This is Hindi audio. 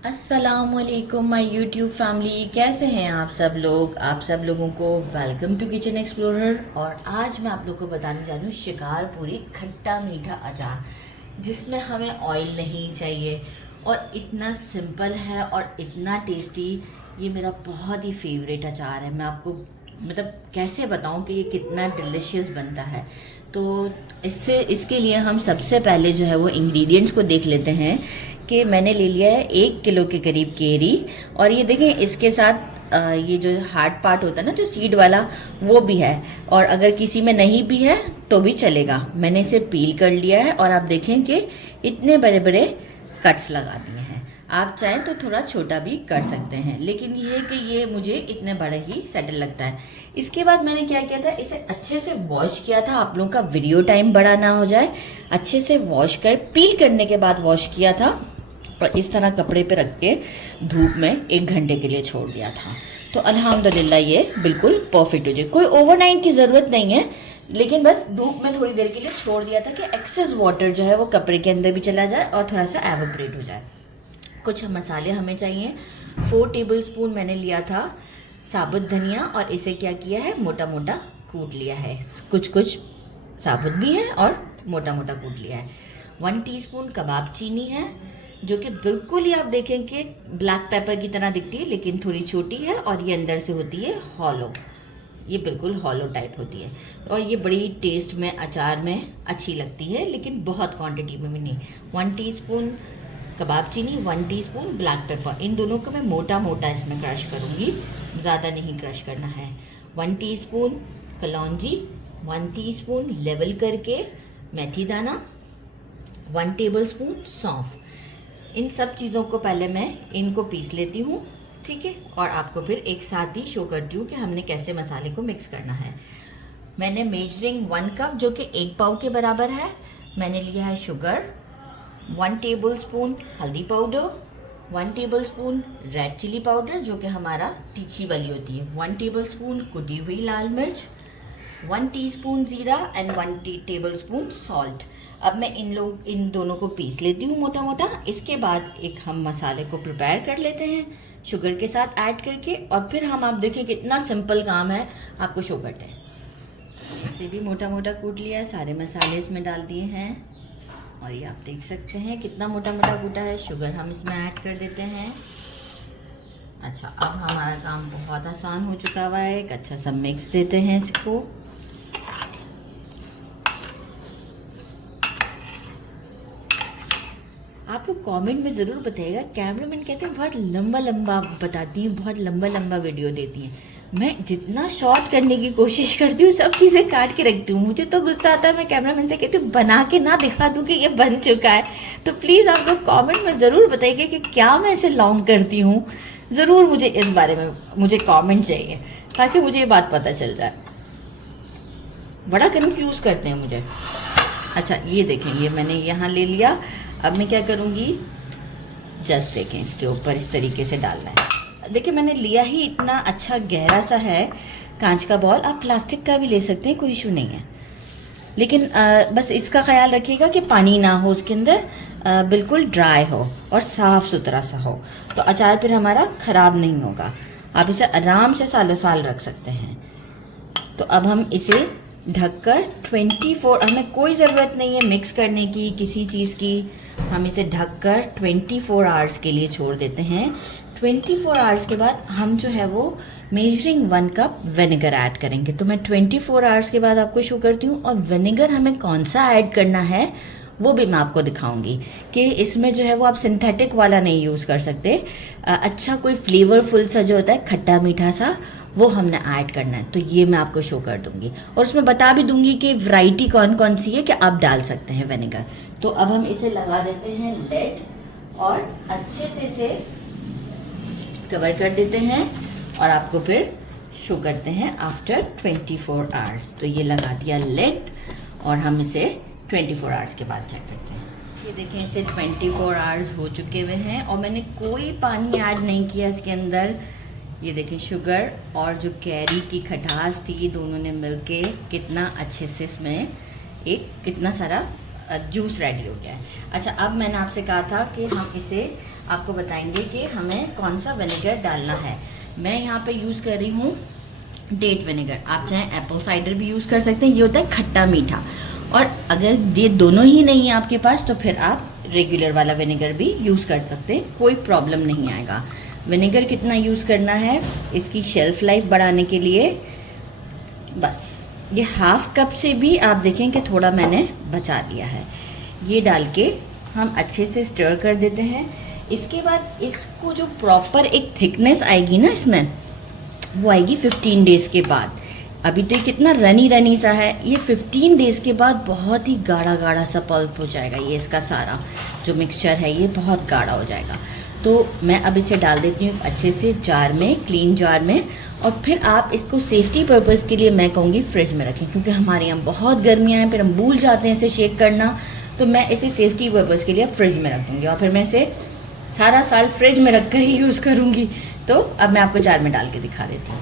अस्सलामुअलैकुम माय यूट्यूब फैमिली, कैसे हैं आप सब लोग। आप सब लोगों को वेलकम टू किचन एक्सप्लोरर। और आज मैं आप लोगों को बताने जा रही हूँ शिकारपुरी खट्टा मीठा अचार, जिसमें हमें ऑयल नहीं चाहिए और इतना सिंपल है और इतना टेस्टी। ये मेरा बहुत ही फेवरेट अचार है। मैं आपको कैसे बताऊं कि ये कितना डिलीशियस बनता है। तो इसके लिए हम सबसे पहले जो है वो इंग्रेडिएंट्स को देख लेते हैं कि मैंने ले लिया है 1 किलो के करीब केरी। और ये देखें, इसके साथ ये जो हार्ड पार्ट होता है ना, जो सीड वाला, वो भी है। और अगर किसी में नहीं भी है तो भी चलेगा। मैंने इसे पील कर लिया है और आप देखें कि इतने बड़े बड़े कट्स लगा दिए हैं। आप चाहें तो थोड़ा छोटा भी कर सकते हैं, लेकिन ये कि ये मुझे इतने बड़े ही सेटल लगता है। इसके बाद मैंने क्या किया था, इसे अच्छे से वॉश किया था। आप लोगों का वीडियो टाइम बड़ा ना हो जाए, अच्छे से वॉश कर, पील करने के बाद वॉश किया था और इस तरह कपड़े पे रख के धूप में 1 घंटे के लिए छोड़ दिया था। तो अल्हम्दुलिल्लाह ये बिल्कुल परफेक्ट हो जाए। कोई ओवरनाइट की ज़रूरत नहीं है, लेकिन बस धूप में थोड़ी देर के लिए छोड़ दिया था कि एक्सेस वाटर जो है वो कपड़े के अंदर भी चला जाए और थोड़ा सा एवोपरेट हो जाए। कुछ मसाले हमें चाहिए। 4 टेबलस्पून मैंने लिया था साबुत धनिया, और इसे क्या किया है, मोटा मोटा कूट लिया है। कुछ कुछ साबुत भी है और मोटा मोटा कूट लिया है। 1 टीस्पून कबाब चीनी है, जो कि बिल्कुल ही आप देखें कि ब्लैक पेपर की तरह दिखती है, लेकिन थोड़ी छोटी है और ये अंदर से होती है हॉलो। ये बिल्कुल हॉलो टाइप होती है और ये बड़ी टेस्ट में, अचार में अच्छी लगती है, लेकिन बहुत क्वांटिटी में भी नहीं। 1 टीस्पून कबाब चीनी, 1 टीस्पून ब्लैक पेपर, इन दोनों को मैं मोटा मोटा इसमें क्रश करूँगी, ज़्यादा नहीं क्रश करना है। 1 टीस्पून कलौंजी, 1 टीस्पून लेवल करके मेथी दाना, 1 टेबलस्पून सौंफ। इन सब चीज़ों को पहले मैं इनको पीस लेती हूँ, ठीक है, और आपको फिर एक साथ ही शो करती हूँ कि हमने कैसे मसाले को मिक्स करना है। मैंने मेजरिंग 1 कप, जो कि 1 पाव के बराबर है, मैंने लिया है शुगर। 1 टेबलस्पून हल्दी powder, 1 tablespoon red chilli powder, जो कि हमारा तीखी वाली होती है, 1 टेबलस्पून कुटी हुई लाल मिर्च, 1 टीस्पून जीरा एंड 1 टेबलस्पून सॉल्ट। अब मैं इन दोनों को पीस लेती हूँ मोटा मोटा। इसके बाद एक हम मसाले को प्रिपेयर कर लेते हैं शुगर के साथ ऐड करके, और फिर हम, आप देखिए कितना सिंपल काम है, आपको शो करते हैं। इसे भी मोटा मोटा कूट लिया है, सारे मसाले इसमें डाल दिए हैं और ये आप देख सकते हैं कितना मोटा मोटा कूटा है। शुगर हम इसमें ऐड कर देते हैं। अच्छा, अब हमारा काम बहुत आसान हो चुका हुआ है। एक अच्छा सा मिक्स देते हैं इसको। आप लोग कमेंट में ज़रूर बताइएगा, कैमरामैन कहते हैं बहुत लंबा लंबा बताती हैं, बहुत लंबा लंबा वीडियो देती हैं। मैं जितना शॉर्ट करने की कोशिश करती हूँ, सब चीज़ें काट के रखती हूँ। मुझे तो गुस्सा आता है, मैं कैमरामैन से कहती हूँ बना के ना दिखा दूँ कि ये बन चुका है। तो प्लीज़ आप लोग कमेंट में ज़रूर बताइए कि क्या मैं इसे लॉन्ग करती हूँ। ज़रूर मुझे इस बारे में मुझे कमेंट चाहिए, ताकि मुझे ये बात पता चल जाए। बड़ा कन्फ्यूज़ करते हैं मुझे। अच्छा, ये देखें, ये मैंने यहाँ ले लिया। अब मैं क्या करूँगी, जस्ट देखें, इसके ऊपर इस तरीके से डालना है। देखिए, मैंने लिया ही इतना अच्छा गहरा सा है कांच का बॉल। आप प्लास्टिक का भी ले सकते हैं, कोई इशू नहीं है, लेकिन बस इसका ख्याल रखिएगा कि पानी ना हो उसके अंदर, बिल्कुल ड्राई हो और साफ़ सुथरा सा हो, तो अचार फिर हमारा ख़राब नहीं होगा। आप इसे आराम से सालों साल रख सकते हैं। तो अब हम इसे ढककर 24, हमें कोई ज़रूरत नहीं है मिक्स करने की किसी चीज़ की। हम इसे ढककर 24 आवर्स के लिए छोड़ देते हैं। 24 आवर्स के बाद हम जो है वो मेजरिंग 1 कप विनेगर ऐड करेंगे। तो मैं 24 आवर्स के बाद आपको शो करती हूँ, और विनेगर हमें कौन सा ऐड करना है वो भी मैं आपको दिखाऊंगी कि इसमें जो है वो आप सिंथेटिक वाला नहीं यूज़ कर सकते। अच्छा कोई फ्लेवरफुल सा जो होता है, खट्टा मीठा सा, वो हमने ऐड करना है। तो ये मैं आपको शो कर दूंगी और उसमें बता भी दूंगी कि वैरायटी कौन कौन सी है कि आप डाल सकते हैं विनेगर। तो अब हम इसे लगा देते हैं लेड और अच्छे से इसे कवर कर देते हैं, और आपको फिर शो करते हैं आफ्टर 24 आवर्स। तो ये लगा दिया लेड, और हम इसे 24 आवर्स के बाद चेक करते हैं। ये देखें, इसे 24 आवर्स हो चुके हुए हैं और मैंने कोई पानी ऐड नहीं किया इसके अंदर। ये देखें, शुगर और जो कैरी की खटास थी, दोनों ने मिलके कितना अच्छे से इसमें कितना सारा जूस रेडी हो गया है। अच्छा, अब मैंने आपसे कहा था कि हम इसे आपको बताएंगे कि हमें कौन सा विनेगर डालना है। मैं यहाँ पे यूज़ कर रही हूँ डेट विनेगर, आप चाहें एप्पल साइडर भी यूज़ कर सकते हैं, ये होता है खट्टा मीठा। और अगर ये दोनों ही नहीं है आपके पास तो फिर आप रेगुलर वाला विनेगर भी यूज़ कर सकते हैं, कोई प्रॉब्लम नहीं आएगा। विनेगर कितना यूज़ करना है इसकी शेल्फ़ लाइफ बढ़ाने के लिए, बस ये हाफ कप से भी आप देखें कि थोड़ा मैंने बचा लिया है। ये डाल के हम अच्छे से स्टर कर देते हैं। इसके बाद इसको जो प्रॉपर एक थिकनेस आएगी ना इसमें, वो आएगी 15 डेज़ के बाद। अभी तो ये कितना रनी रनी सा है, ये 15 डेज़ के बाद बहुत ही गाढ़ा गाढ़ा सा पल्प हो जाएगा। ये इसका सारा जो मिक्सचर है ये बहुत गाढ़ा हो जाएगा। तो मैं अब इसे डाल देती हूँ अच्छे से जार में, क्लीन जार में। और फिर आप इसको सेफ्टी पर्पज़ के लिए मैं कहूँगी फ्रिज में रखें, क्योंकि हमारे यहाँ बहुत गर्मियाँ हैं, फिर हम भूल जाते हैं इसे शेक करना। तो मैं इसे सेफ्टी पर्पज़ के लिए फ्रिज में रखूँगी और फिर मैं इसे सारा साल फ्रिज में रख कर ही यूज़ करूँगी। तो अब मैं आपको जार में डाल के दिखा देती हूँ।